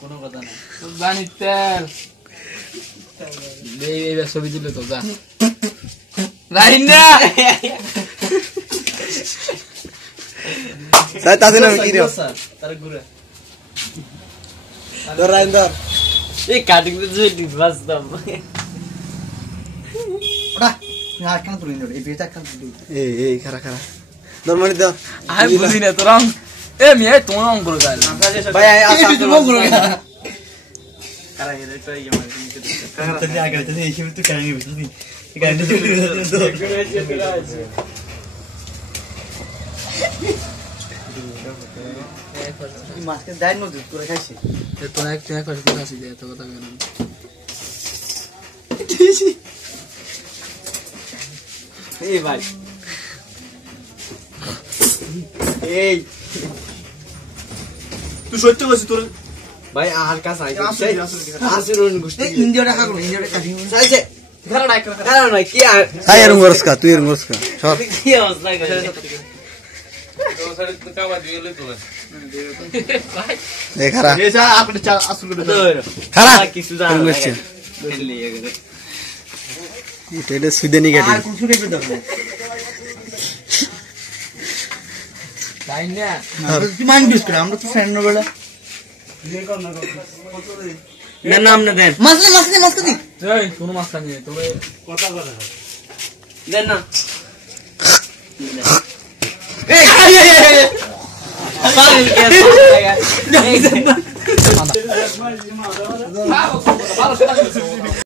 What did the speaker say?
কোনো কথা না জানি তেল এইবার ছবি দিলে তো যা রাইন না তাই তাদের নাম কি রে তার ঘুরে ধর রাইন ধর এই কাটিং তো জুইটি বাসতাম ওটা না কেন তুলি না এই বেটা কেন তুলি এই খারা খারা ধর মানে ধর আমি বুঝি না তোরা এ মিয়া তোমার অঙ্ক করে গাল ভাই আসা কারা গেলে তো এই আমার দিকে তুই আগে তুই এই হিমে তুই কেন নিবি এখানে মাছকে দাই নদী করে খাইছি তোরা এক টাকা করে দিতে আসি এত কথা কেন এই ভাই এই তুই সত্য বলছিস তোর ভাই হালকা সাই আসিরুন গুষ্টি ইন্ডিয়াটা খাগো ইন্ডিয়াটা কাটি সাইছে ধরা নাই করে না না কি সাই এর মরসকা তুই এর মরসকা সর কি অবস্থা করে তো সারে তো কাবা দিয়ে লই তো এ খারা এসা আপনি চা আসল করে খারা কিছু জানা এরম না করছে খেললি এগুলো এটা সুদেনি গাড়ি আর কোন সুরে বেদ না রাইন না তুই মান ডিস করে আমরা তো ফ্রেন্ড নবেলা না নাম না দেন মাছ দি এই কোন মাছ নিয়ে তবে দেন না ভালো